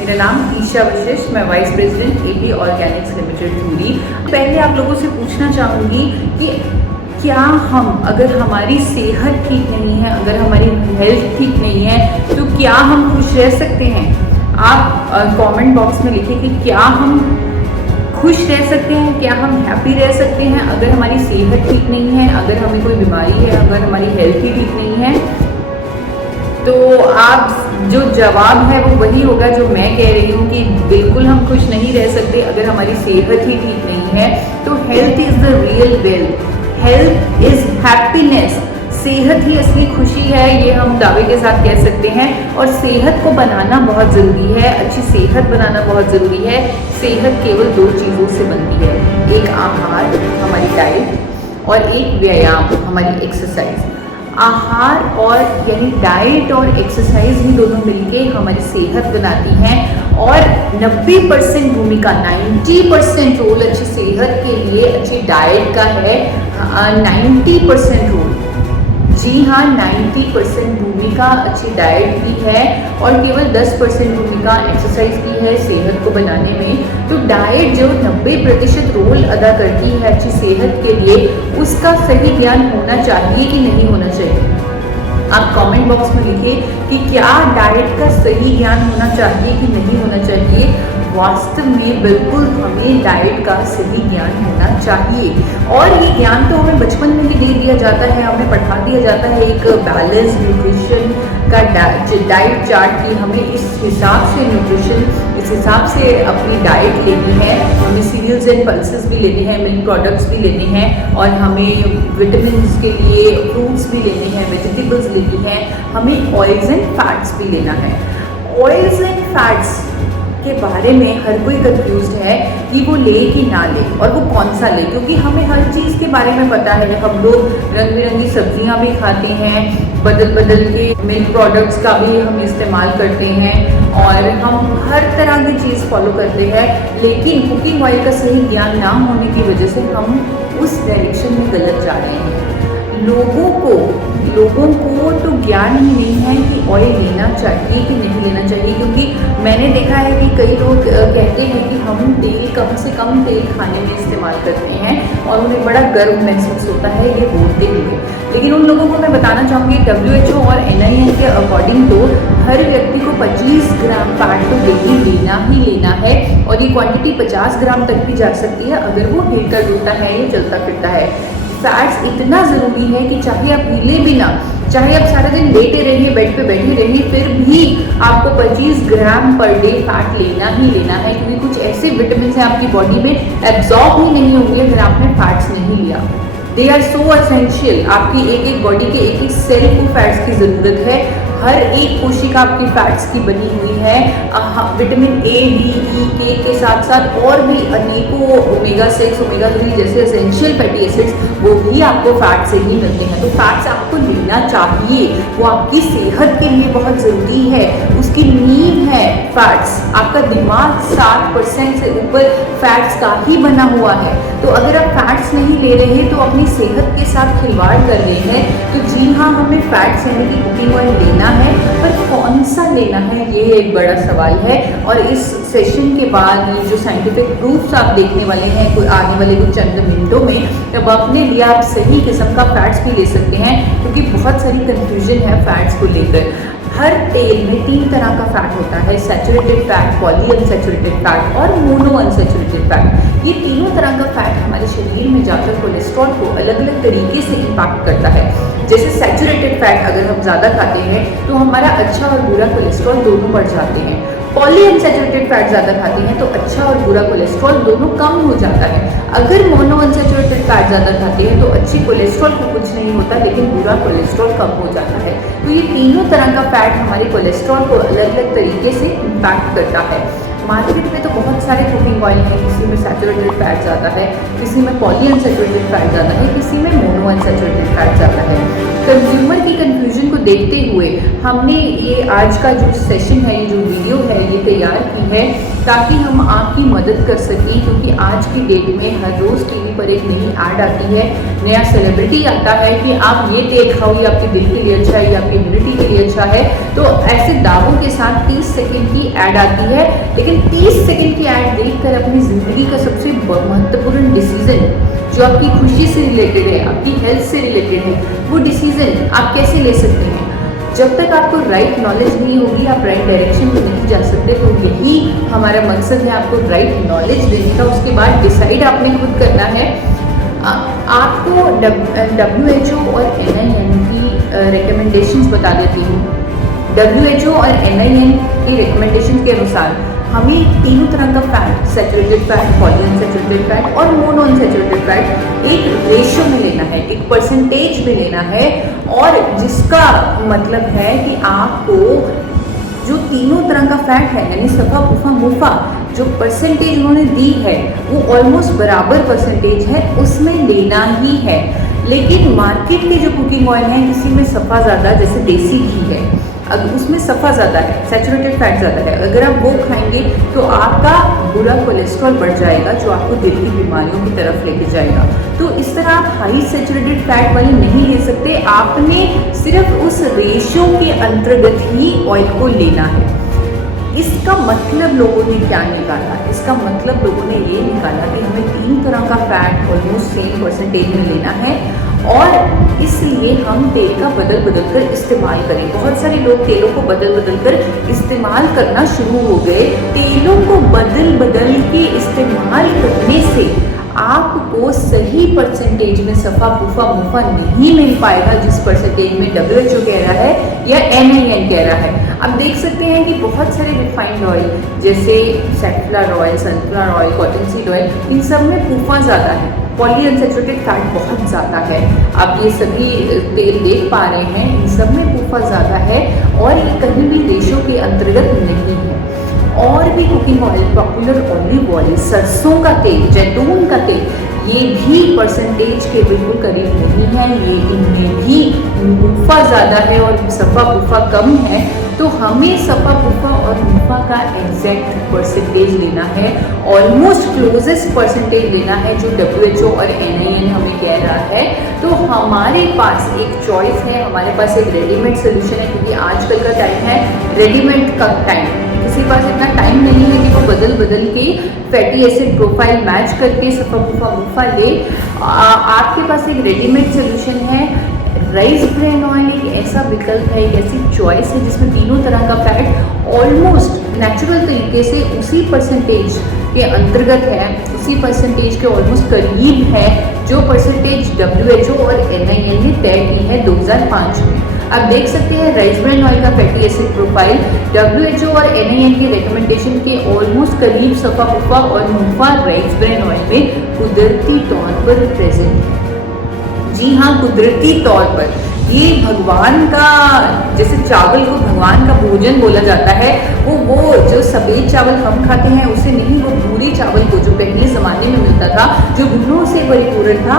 मेरा नाम ईशा वशिष्ठ, मैं vice president AP organics limited Dhuri. पहले आप लोगों से पूछना चाहूँगी कि क्या हम, अगर हमारी सेहत ठीक नहीं है, अगर हमारी हेल्थ ठीक नहीं है, तो क्या हम खुश रह सकते हैं? आप कमेंट बॉक्स में लिखिए कि क्या हम खुश रह सकते हैं, क्या हम हैप्पी रह सकते हैं अगर हमारी सेहत ठीक नहीं है, अगर हमें कोई बीमारी है, अगर हमारी हेल्थ ही ठीक नहीं है। तो आप जो जवाब है वो वही होगा जो मैं कह रही हूँ कि बिल्कुल हम खुश नहीं रह सकते अगर हमारी सेहत ही ठीक नहीं है। तो health is the real wealth, health is happiness. सेहत ही असली खुशी है, ये हम दावे के साथ कह सकते हैं। और सेहत को बनाना बहुत ज़रूरी है, अच्छी सेहत बनाना बहुत ज़रूरी है। सेहत केवल दो चीज़ों से बनती है, एक आहार, हमारी डाइट, और एक व्यायाम, हमारी एक्सरसाइज। आहार और यानी डाइट और एक्सरसाइज ही दोनों मिलके हमारी सेहत बनाती हैं। और 90% भूमिका, 90% रोल अच्छी सेहत के लिए अच्छी डाइट का है। 90% रोल, जी हाँ, 90% भूमिका अच्छी डाइट की है और केवल 10% भूमिका एक्सरसाइज की है सेहत को बनाने में। तो डाइट जो 90% रोल अदा करती है अच्छी सेहत के लिए, उसका सही ज्ञान होना चाहिए कि नहीं होना चाहिए? आप कमेंट बॉक्स में लिखिए कि क्या डाइट का सही ज्ञान होना चाहिए कि नहीं होना चाहिए। वास्तव में बिल्कुल हमें डाइट का सही ज्ञान होना चाहिए, और ये ज्ञान तो हमें बचपन में ही दे दिया जाता है, हमें पढ़ा दिया जाता है एक बैलेंस न्यूट्रिशन का डाइट चार्ट की हमें इस हिसाब से न्यूट्रिशन, इस हिसाब से अपनी डाइट लेनी है। हमें सीरियल्स एंड पल्सेस भी लेने हैं, मिल्क प्रोडक्ट्स भी लेने हैं, और हमें विटामिन के लिए फ्रूट्स भी लेने हैं, वेजिटेबल्स लेनी है, हमें ऑयल्स एंड फैट्स भी लेना है। ऑयल्स एंड फैट्स के बारे में हर कोई कंफ्यूज्ड है कि वो ले कि ना ले, और वो कौन सा ले, क्योंकि हमें हर चीज़ के बारे में पता है। हम लोग रंग बिरंगी सब्जियां भी खाते हैं, बदल बदल के मिल्क प्रोडक्ट्स का भी हम इस्तेमाल करते हैं, और हम हर तरह की चीज़ फॉलो करते हैं। लेकिन कुकिंग ऑयल का सही ज्ञान ना होने की वजह से हम उस डायरेक्शन में गलत जा रहे हैं। लोगों को तो ज्ञान ही नहीं है कि ऑयल लेना चाहिए कि नहीं लेना चाहिए, क्योंकि मैंने देखा है कि कई लोग कहते हैं कि हम तेल कम से कम तेल खाने में इस्तेमाल करते हैं, और उन्हें बड़ा गर्व महसूस होता है ये बोलते हुए। लेकिन उन लोगों को मैं बताना चाहूँगी, WHO और NIN के अकॉर्डिंग तो हर व्यक्ति को 25 ग्राम फैट तो डेली लेना ही लेना है, और ये क्वांटिटी 50 ग्राम तक भी जा सकती है अगर वो हिलता डुलता है या चलता फिरता है। फैट्स इतना ज़रूरी है कि चाहे आप हिले भी ना, चाहे आप सारा दिन लेटे रहिए, बेड पे बैठे रहिए, फिर भी आपको 25 ग्राम पर डे फैट लेना ही लेना है, क्योंकि कुछ ऐसे विटामिन हैं आपकी बॉडी में एब्जॉर्ब ही नहीं होंगे अगर आपने फैट्स नहीं लिया। They are so essential. आपकी एक बॉडी के एक सेल को फैट्स की ज़रूरत है। हर एक कोशिका आपकी फैट्स की बनी हुई है। Vitamin A, D, E, K के साथ साथ और भी अनेकों ओमेगा 6, ओमेगा 3 जैसे एसेंशियल फैटी एसिड्स, वो भी आपको फैट से ही मिलते हैं। तो फैट्स आपको लेना चाहिए, वो आपकी सेहत के लिए बहुत ज़रूरी है। उसकी नींव है फैट्स। आपका दिमाग 60% से ऊपर फैट्स का ही बना हुआ है। तो अगर आप फैट्स नहीं ले रहे हैं तो अपनी सेहत के साथ खिलवाड़ कर रहे हैं। तो जी हाँ, हमें फैट्स यानी कि कुकिंग ऑयल लेना है, पर कौन सा लेना है ये एक बड़ा सवाल है। और इस सेशन के बाद ये जो साइंटिफिक प्रूफ्स आप देखने वाले हैं आने वाले कुछ चंद मिनटों में, तब अपने लिए आप सही किस्म का फैट्स भी ले सकते हैं, क्योंकि बहुत सारी कंफ्यूजन है फैट्स को लेकर। हर तेल में 3 तरह का फैट होता है, saturated fat, poly unsaturated fat और मोनो अनसैचुरेटेड फैट। ये तीनों तरह का फैट हमारे शरीर में जाकर कोलेस्ट्रॉल को अलग अलग तरीके से इम्पैक्ट करता है। जैसे सैचुरेटेड फैट अगर हम ज़्यादा खाते हैं तो हमारा अच्छा और बुरा कोलेस्ट्रॉल दोनों बढ़ जाते हैं। पॉली अनसैचुरेटेड फैट ज़्यादा खाते हैं तो अच्छा और बुरा कोलेस्ट्रॉल दोनों कम हो जाता है। अगर मोनो अनसैचुरेटेड फैट ज़्यादा खाते हैं तो अच्छी कोलेस्ट्रॉल को कुछ नहीं होता, लेकिन बुरा कोलेस्ट्रॉल कम हो जाता है। तो ये तीनों तरह का फैट हमारे कोलेस्ट्रॉल को अलग अलग तरीके से इम्पैक्ट करता है। मार्केट में तो बहुत सारे कुकिंग ऑयल हैं, किसी में सैचुरेटेड फैट ज़्यादा है, किसी में पॉली अनसैचुरेटेड फैट ज़्यादा है, किसी में मोनो अनसैचुरेटेड फैट ज़्यादा है। कंज्यूमर की कन्फ्यूजन को देखते हुए हमने ये आज का जो सेशन है, ये जो वीडियो है, ये तैयार की है ताकि हम आपकी मदद कर सकें, क्योंकि आज की डेट में हर रोज़ टीवी पर एक नई ऐड आती है, नया सेलिब्रिटी आता है कि आप ये तेल खाओ, ये आपके दिल के लिए अच्छा है, ये आपकी इम्यूनिटी के लिए अच्छा है। तो ऐसे दावों के साथ 30 सेकंड की ऐड आती है, लेकिन 30 सेकंड की ऐड देखकर अपनी ज़िंदगी का सबसे महत्वपूर्ण डिसीजन जो आपकी खुशी से रिलेटेड है, आपकी हेल्थ से रिलेटेड है, वो डिसीजन आप कैसे ले सकते हैं? जब तक आपको राइट नॉलेज नहीं होगी, आप राइट डायरेक्शन में नहीं जा सकते। तो यही हमारा मकसद है, आपको राइट नॉलेज देने का। उसके बाद डिसाइड आपने खुद करना है। आपको WHO और NIN की रिकमेंडेशंस बता देती हूँ। WHO और NIN की रिकमेंडेशन के अनुसार हमें तीनों तरह का fat, saturated fat, polyunsaturated fat और मोनोअनसैचुरेटेड फैट एक रेशियो में लेना है, एक परसेंटेज में लेना है, और जिसका मतलब है कि आपको जो तीनों तरह का फैट है, यानी सफ़ा, पुफा, मुफा, जो परसेंटेज उन्होंने दी है वो ऑलमोस्ट बराबर परसेंटेज है, उसमें लेना ही है। लेकिन मार्केट के जो कुकिंग ऑयल हैं, किसी में सफ़ा ज़्यादा, जैसे देसी घी है, अब उसमें सफ़ा ज़्यादा है, सैचुरेटेड फैट ज़्यादा है, अगर आप वो खाएंगे तो आपका बुरा कोलेस्ट्रॉल बढ़ जाएगा, जो आपको दिल की बीमारियों की तरफ लेके जाएगा। तो इस तरह आप हाई सैचुरेटेड फैट वाले नहीं ले सकते, आपने सिर्फ उस रेशियो के अंतर्गत ही ऑयल को लेना है। इसका मतलब लोगों ने क्या निकाला? इसका मतलब लोगों ने ये निकाला कि हमें 3 तरह का फैट ऑलमोस्ट सेम परसेंटेज में लेना है, और इसलिए हम तेल का बदल बदल कर इस्तेमाल करें। बहुत सारे लोग तेलों को बदल बदल कर इस्तेमाल करना शुरू हो गए। तेलों को बदल बदल के इस्तेमाल करने से आपको सही परसेंटेज में सफ़ा, पुफा, मुफा नहीं मिल पाएगा, जिस परसेंटेज में WHO कह रहा है या NIN कह रहा है। अब देख सकते हैं कि बहुत सारे रिफाइंड ऑयल जैसे safflower oil, sunflower oil, cotton seed oil, इन सब में पुफा ज़्यादा है, पॉलीअनसैचुरेटेड फैट बहुत ज़्यादा है। आप ये सभी तेल देख पा रहे हैं, इन सब में पुफा ज़्यादा है और ये कहीं भी रेशो के अंतर्गत नहीं है। और भी cooking oil, popular olive oil, सरसों का तेल, जैतून का तेल, ये भी परसेंटेज के बिल्कुल करीब नहीं है, ये इनमें भी मुफा ज़्यादा है और सफ़ा पुफा कम है। तो हमें सफ़ा पुफा और मुफा का एग्जैक्ट परसेंटेज लेना है, ऑलमोस्ट क्लोजेस्ट परसेंटेज लेना है जो WHO और NIN हमें कह रहा है। तो हमारे पास एक चॉइस है, हमारे पास एक रेडीमेड सोल्यूशन है, क्योंकि आजकल का टाइम है रेडीमेड का टाइम। किसी पास इतना टाइम नहीं है कि वो बदल बदल के फैटी एसिड प्रोफाइल मैच करके सफ़ा पुफा मुफा ले। आपके पास एक रेडीमेड सोल्यूशन है। राइस ब्रान ऑयल एक ऐसा विकल्प है, एक ऐसी चॉइस है जिसमें तीनों तरह का फैट ऑलमोस्ट नेचुरल तरीके से उसी परसेंटेज के अंतर्गत है, उसी परसेंटेज के ऑलमोस्ट करीब है जो परसेंटेज WHO और NIN ने तय की है 2005 में। आप देख सकते हैं राइस ब्रान ऑयल का फैटी एसिड प्रोफाइल WHO और NIN के रिकमेंडेशन के ऑलमोस्ट करीब सफ़ा पुफा और मुफा राइस ब्रान ऑयल में कुदरती तौर पर प्रेजेंट है। जी हाँ, कुदरती तौर पर। ये भगवान का, जैसे चावल को भगवान का भोजन बोला जाता है, वो जो सफ़ेद चावल हम खाते हैं उसे नहीं, वो भूरे चावल को जो पहले ज़माने में मिलता था, जो गुणों से परिपूर्ण था,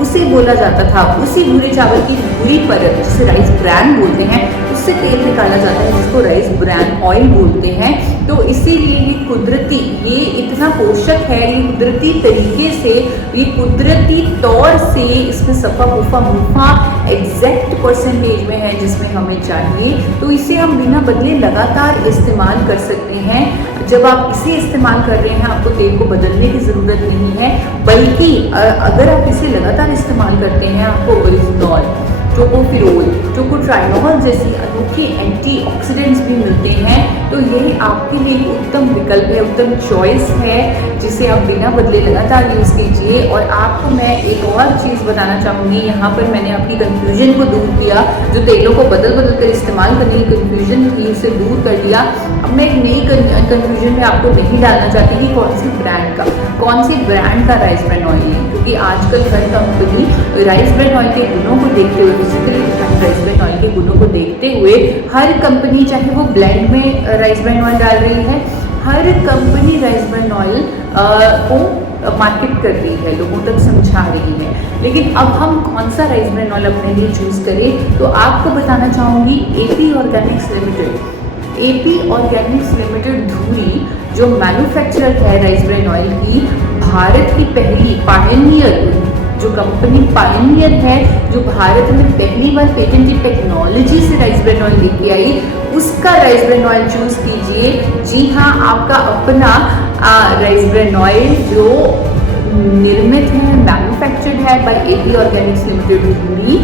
उसे बोला जाता था। उसी भूरे चावल की भूरी परत, जिसे राइस ब्रान बोलते हैं, उससे तेल निकाला जाता है, जिसको राइस ब्रान ऑयल बोलते हैं। तो इसीलिए ये कुदरती, ये इतना पोषक है, ये कुदरती तरीके से, ये कुदरती तौर से इसमें सफ़ा पुफा मुफा एग्जैक्ट परसेंटेज में है जिसमें हमें चाहिए। तो इसे हम बिना बदले लगातार इस्तेमाल कर सकते हैं। जब आप इसे इस्तेमाल कर रहे हैं, आपको तेल को बदलने की ज़रूरत नहीं है, बल्कि अगर आप इसे लगातार इस्तेमाल करते हैं, आपको ओरिजिनॉल, टोकोफिरोल, टोकोट्राइनॉल जैसी अनोखी एंटीऑक्सीडेंट्स भी मिलते हैं। तो यह आपके लिए एक उत्तम विकल्प है, उत्तम चॉइस है, जिसे आप बिना बदले लगातार यूज़ कीजिए। और आपको मैं एक और चीज़ बताना चाहूँगी, यहाँ पर मैंने आपकी कन्फ्यूजन को दूर किया, जो तेलों को बदल बदल कर इस्तेमाल करने की कन्फ्यूजन थी, उसे दूर कर दिया। अब मैं एक नई कन्फ्यूजन में आपको नहीं डालना चाहती कि कौन सी ब्रांड का राइस ब्रान ऑयल है, क्योंकि आजकल हर कंपनी राइस ब्रान ऑयल के गुणों को देखते हुए, basically refined rice bran oil के गुणों को देखते हुए, हर कंपनी, चाहे वो ब्लेंड में राइस ब्रान ऑयल डाल रही है, हर कंपनी राइस ब्रान ऑयल को मार्केट कर रही है, लोगों तक समझा रही है। लेकिन अब हम कौन सा राइस ब्रान ऑयल अपने लिए चूज़ करें, तो आपको बताना चाहूँगी AP Organics limited AP organics limited धुरी जो मैन्युफैक्चरर है राइस ब्रान ऑयल की, भारत की पहली पायनियर जो कंपनी पायनियर है, जो भारत में पहली बार पेटेंटेड टेक्नोलॉजी से राइस ब्रान ऑयल लेके आई, उसका राइस ब्रान ऑयल चूज कीजिए। जी हाँ, आपका अपना राइस ब्रान ऑयल जो निर्मित है, मैन्युफैक्चर्ड है बाय एपी ऑर्गेनिक्स लिमिटेड धुरी।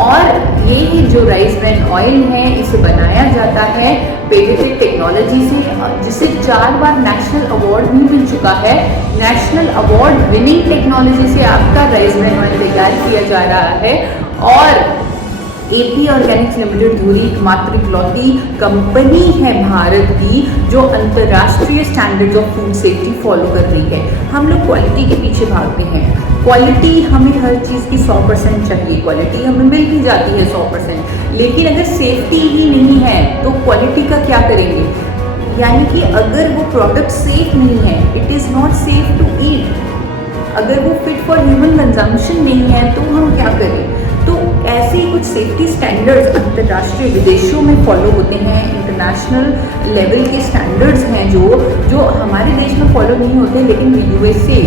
और ये जो राइस ब्रान ऑयल है इसे बनाया जाता है पेटेंटेड टेक्नोलॉजी से, जिसे 4 बार नेशनल अवार्ड भी मिल चुका है। नेशनल अवार्ड विनिंग टेक्नोलॉजी से आपका राइस ब्रान ऑयल तैयार किया जा रहा है। और एपी ऑर्गेनिक्स लिमिटेड धुरी एकमात्र इकलौती कंपनी है भारत की जो अंतर्राष्ट्रीय standards of food safety follow कर रही है। हम लोग क्वालिटी के पीछे भागते हैं, क्वालिटी हमें हर चीज़ की 100% चाहिए, क्वालिटी हमें मिल भी जाती है 100%, लेकिन अगर सेफ्टी ही नहीं है तो क्वालिटी का क्या करेंगे? यानी कि अगर वो प्रोडक्ट सेफ नहीं है, it is not safe to eat, अगर वो फिट फॉर ह्यूमन कंजम्पशन नहीं है तो हम क्या करें? तो ऐसे ही कुछ सेफ्टी स्टैंडर्ड्स अंतर्राष्ट्रीय विदेशों में फॉलो होते हैं, इंटरनेशनल लेवल के स्टैंडर्ड्स हैं जो हमारे देश में फॉलो नहीं होते, लेकिन यूएसए,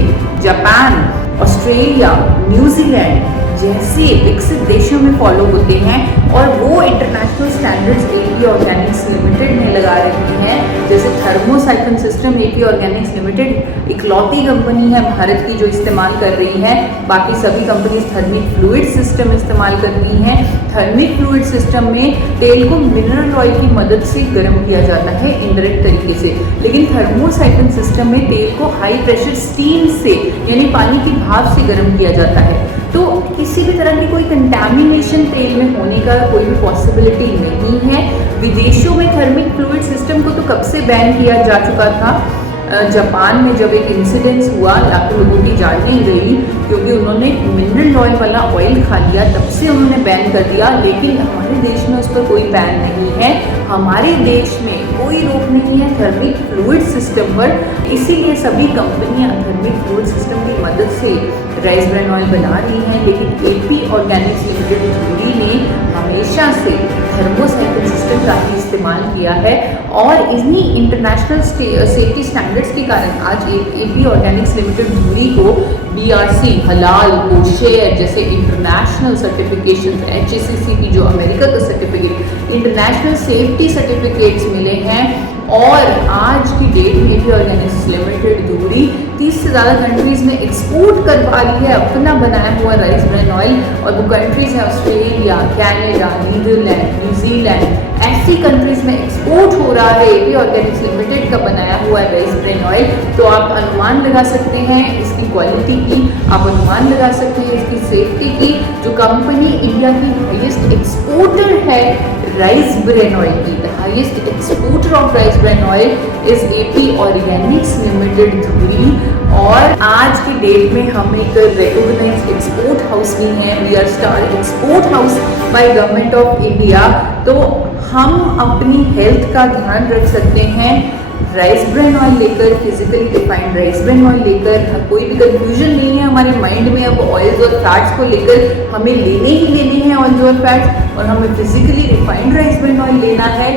जापान, ऑस्ट्रेलिया, न्यूजीलैंड जैसे विकसित देशों में फॉलो होते हैं। और वो international standards AP organics limited ने लगा रखी हैं। जैसे thermosiphon system AP organics limited इकलौती कंपनी है भारत की जो इस्तेमाल कर रही है, बाकी सभी कंपनीज थर्मिक फ्लूइड सिस्टम इस्तेमाल कर रही हैं। थर्मिक फ्लूइड सिस्टम में तेल को मिनरल ऑयल की मदद से गर्म किया जाता है इनडायरेक्ट तरीके से, लेकिन थर्मोसाइफन सिस्टम में तेल को हाई प्रेशर स्टीम से यानी पानी की भाप से गर्म किया जाता है। तो किसी भी तरह की कोई कंटैमिनेशन तेल में होने का कोई भी पॉसिबिलिटी नहीं है। विदेशों में थर्मिक फ्लूइड सिस्टम को तो कब से बैन किया जा चुका था। जापान में जब एक इंसिडेंस हुआ, लाखों लोगों की जान नहीं गई क्योंकि उन्होंने मिनरल ऑयल वाला ऑयल खा लिया, तब से उन्होंने बैन कर दिया। लेकिन हमारे देश में उस पर कोई बैन नहीं है, हमारे देश में कोई रोक नहीं है थर्मिक फ्लूइड सिस्टम पर। इसीलिए सभी कंपनियां थर्मिक फ्लूइड सिस्टम की मदद से राइस ब्रान ऑयल बना रही हैं। लेकिन एपी ऑर्गेनिक्स लिमिटेड धुरी ने हमेशा से थर्मोसाइफन सिस्टम का ही इस्तेमाल किया है। और इन्हीं इंटरनेशनल सेफ्टी स्टैंडर्ड्स के कारण आज एपी ऑर्गेनिक्स लिमिटेड धुरी को BRC, हलाल, कोशेर जैसे इंटरनेशनल सर्टिफिकेशन, HACCP की जो अमेरिका का सर्टिफिकेट, इंटरनेशनल सेफ्टी सर्टिफिकेट्स मिले हैं। और आज की डेट में एपी ऑर्गेनिक्स लिमिटेड धुरी 30 से ज़्यादा कंट्रीज़ में एक्सपोर्ट कर पा रही है अपना बनाया हुआ राइस ब्रान ऑयल। और वो कंट्रीज़ हैं ऑस्ट्रेलिया, कनाडा, नीदरलैंड, न्यूजीलैंड, ऐसी कंट्रीज़ में एक्सपोर्ट हो रहा है एपी ऑर्गेनिक्स लिमिटेड का बनाया हुआ राइस ब्रान ऑयल। तो आप अनुमान लगा सकते हैं इसकी क्वालिटी की, आप अनुमान लगा सकते हैं इसकी सेफ्टी की। जो कंपनी इंडिया की हाईएस्ट एक्सपोर्टर है राइस ब्रान ऑयल की, the highest exporter of rice bran oil is AP organics limited धुरी। और आज की डेट में हम एक रिकॉग्नाइज्ड एक्सपोर्ट हाउस भी हैं, we are star export house by government of India. तो हम अपनी हेल्थ का ध्यान रख सकते हैं राइस ब्रान ऑयल लेकर, physically defined rice bran oil लेकर। कोई भी कंफ्यूजन नहीं है हमारे माइंड में अब ऑयल्स और फैट्स को लेकर, हमें लेने ही लेने हैं ऑयल्स और फैट्स, और हमें physically refined rice bran oil लेना है।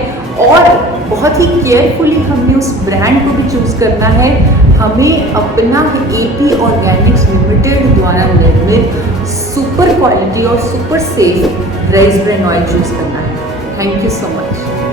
और बहुत ही केयरफुली हमने उस ब्रांड को भी चूज़ करना है। हमें अपना एपी ऑर्गेनिक्स लिमिटेड द्वारा निर्मित सुपर क्वालिटी और super safe rice bran oil choose करना है। Thank you so much.